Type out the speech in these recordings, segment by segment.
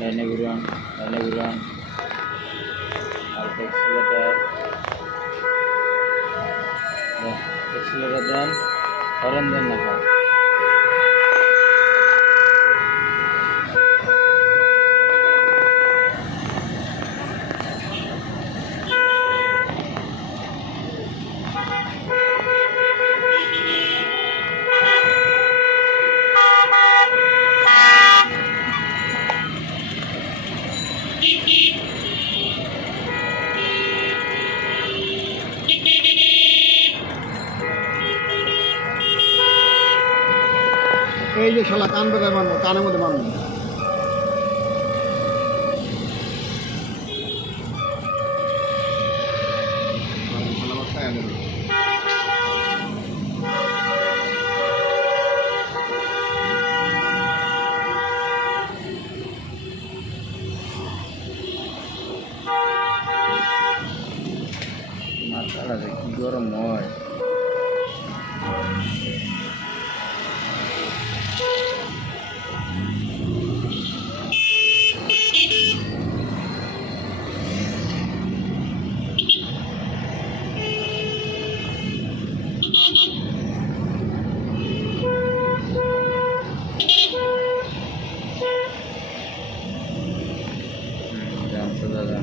ডাইনে ঘুরান এক্সেলেটার দেন, হরেন দেন না খাও। এই যে শালা কান বেঁধে মারবো, কানের মধ্যে মারবো। মাথাটা কি গরম হয়। দাদা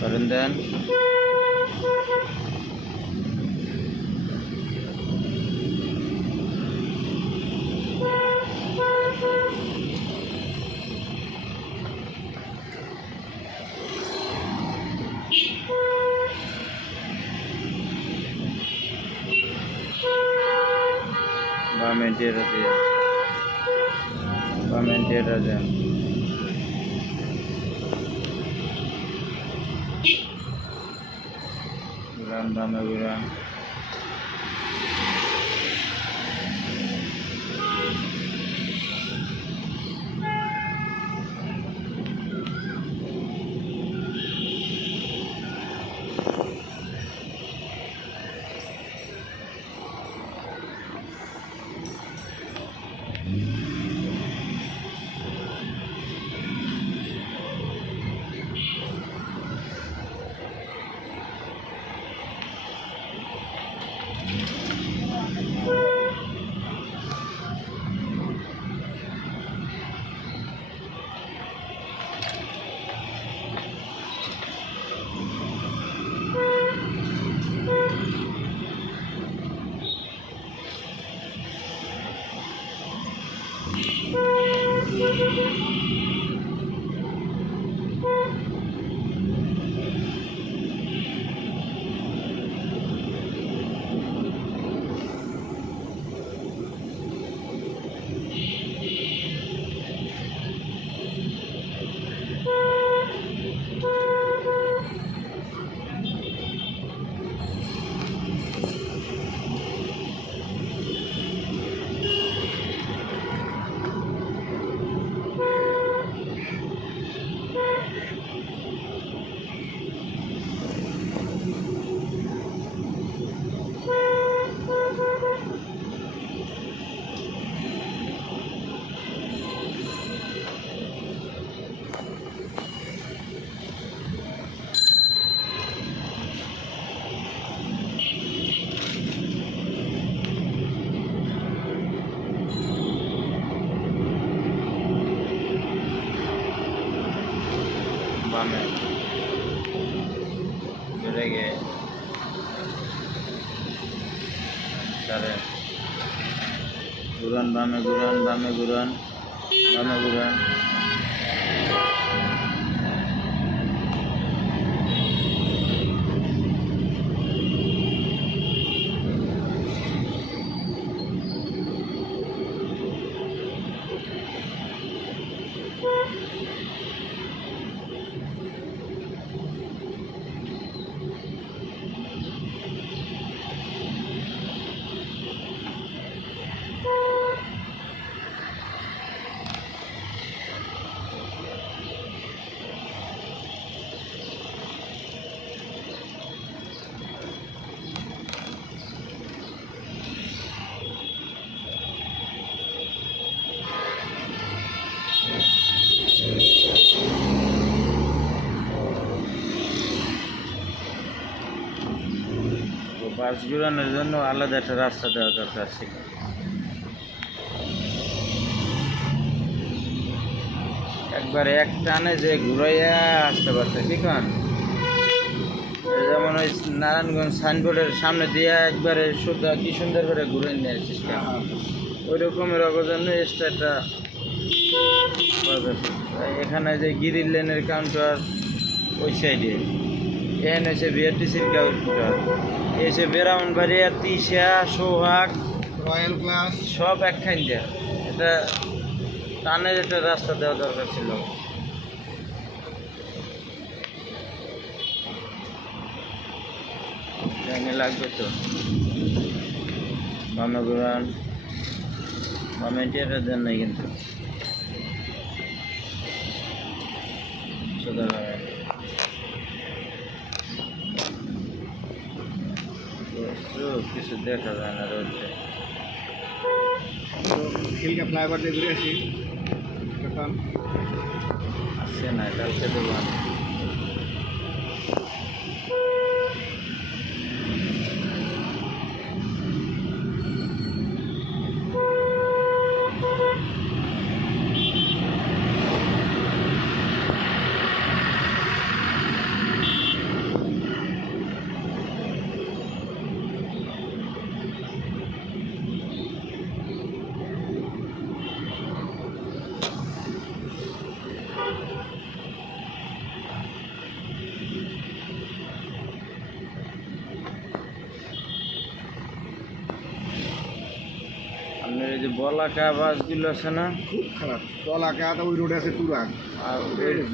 করেন দেন। বামেন্টের দেন। ঘুরান বামে ঘুরান। বামে ঘুরে গিয়ে সারে ঘুরান, বামে ঘুরান। বাস ঘুরানোর জন্য আলাদা একটা রাস্তা দেওয়া দরকার ছিল। একবারে এক টানে যে ঘুরাইয়া আসতে পারতো কি কারণ যেমন ওই নারায়ণগঞ্জ সাইনবোর্ডের সামনে দিয়ে একবারে সোজা কি সুন্দর করে ঘুরে নিয়ে সিস্টেম ওই রকমের জন্য এক্সট্রাটা এখানে যে গিরিল লেনের কাউন্টার ওই সাইডে এখানে হচ্ছে বিআরটিসির কাউন্টার এসে ব্রাহ্মণবাড়িয়া তিশা সোহাগ রয়্যাল ক্লাস সব একখান দেয়া এটা টানের একটা রাস্তা দেওয়া দরকার ছিল। ট্রেনে লাগবে তো বামে ঘুরান বামে টিয়াটা দেন নাই কিন্তু সোজা লাগান। কিছু দেখা যায় না রোডে খিলকা ফ্লাইওভার দিয়ে ঘুরে আসি এখন আসছে না কালকে দেবো আমি। আপনার এই যে বলাকা বাসগুলো আছে না খুব খারাপ তলাকা তো ওই রোডে আছে তুরাগ আর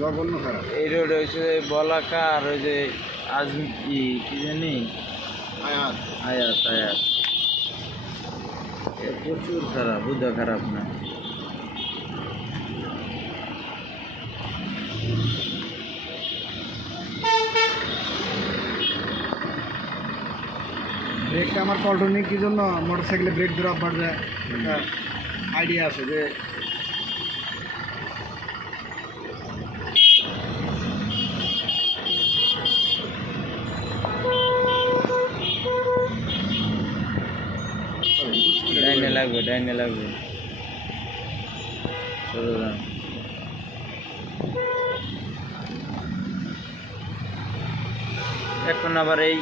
জঘন্য খারাপ এই রোড হয়েছে বলাকা আর ওই যে কি জানি আয়াত আয়াত আয়াত এ প্রচুর খারাপ বুঝা খারাপ না। ব্রেকটা আমার পল্টনিক কি জন্য মোটরসাইকেলে ব্রেক ধরে অভ্যাস যায় একটা আইডিয়া আছে যে ডাইনে লাগবে চলো যান। এখন আবার এই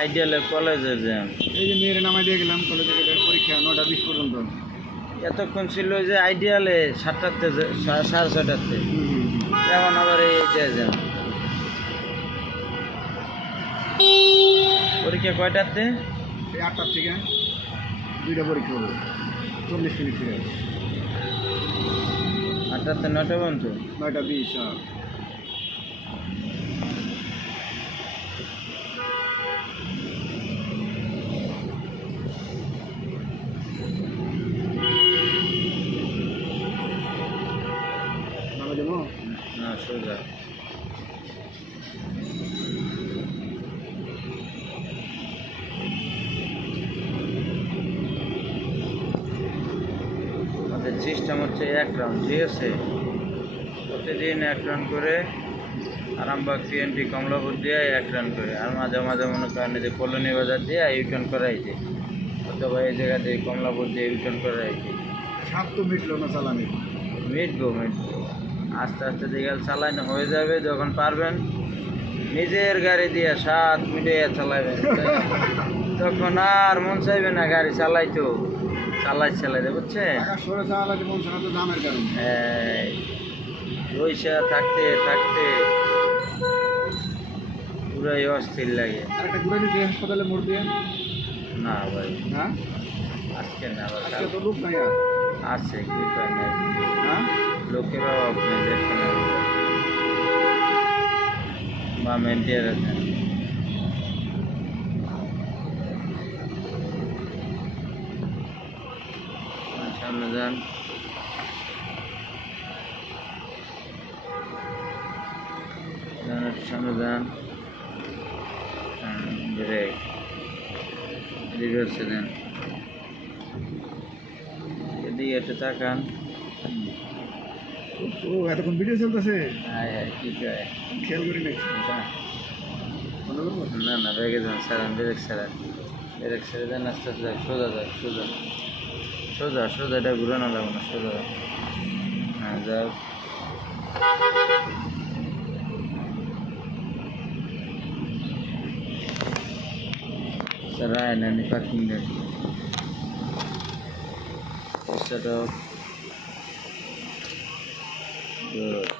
আইডিয়ালের কলেজে যান এই যে মেয়ের নামাই দিয়ে গেলাম কলেজে পরীক্ষা 9টা 20 পর্যন্ত এতক্ষণ ছিল যে আইডিয়ালে 7টাতে 6:30 এখন আবার এই যান পরীক্ষা কয়টাতে এই 8টার থেকে 2টা পরীক্ষা হবে 40 মিনিট থেকে 8টাতে 9টা পর্যন্ত 9টা 20 নামে দেবো না সোজা আমাদের সিস্টেম হচ্ছে 1 রাউন্ড ঠিক আছে প্রতিদিন 1 রাউন্ড করে আরামবাগ TNT কমলাপুর দিয়ে 1 রাউন্ড করে আর মাঝে মাঝে মনে করেন যে কলোনি বাজার দিয়ে ইউটার্ন করাই যায় অথবা এই জায়গা দিয়ে কমলাপুর দিয়ে ইউটার্ন করাই যায়। সাত তো মিটলো না চালানি মিটবো আস্তে আস্তে দিকে চালানো হয়ে যাবে যখন পারবেন নিজের গাড়ি দিয়ে 7 মিনিটে চালাবেন তখন আর মন চাইবে না গাড়ি চালাইতে বুঝছে টাকা সরে চালাতে মন ছাড়া তো দামের কারণে পয়সা থাকতে থাকতে পুরাই অস্থির লাগে। আর একটা ঘুরে নিতে হাসপাতালে মোড় দিয়ে না ভাই হ্যাঁ আজকে না আবার আজকে তো লোক নাই আর আছে কি কারণে হ্যাঁ লোকের অভাব নেই দেখতে না বা মেনটেয়ার আছে সামনে যান সামনে যান ব্রেক রিভার্সে দেন এদিকে একটু তাকান ও এতক্ষণ ভিডিও চলতেছে হ্যাঁ কি কয় খেয়াল করি নাকি এটা না না ব্যাগে যান স্যারান ব্রেক স্যারান ব্রেক ছেড়ে দেন আস্তে আস্তে সোজা যাক সোজা সোজা সোজা এটা ঘুরানো লাগবে না সোজা যাক। হ্যাঁ যাক স্যার আয় না পার্কিং দেন সেটা গুড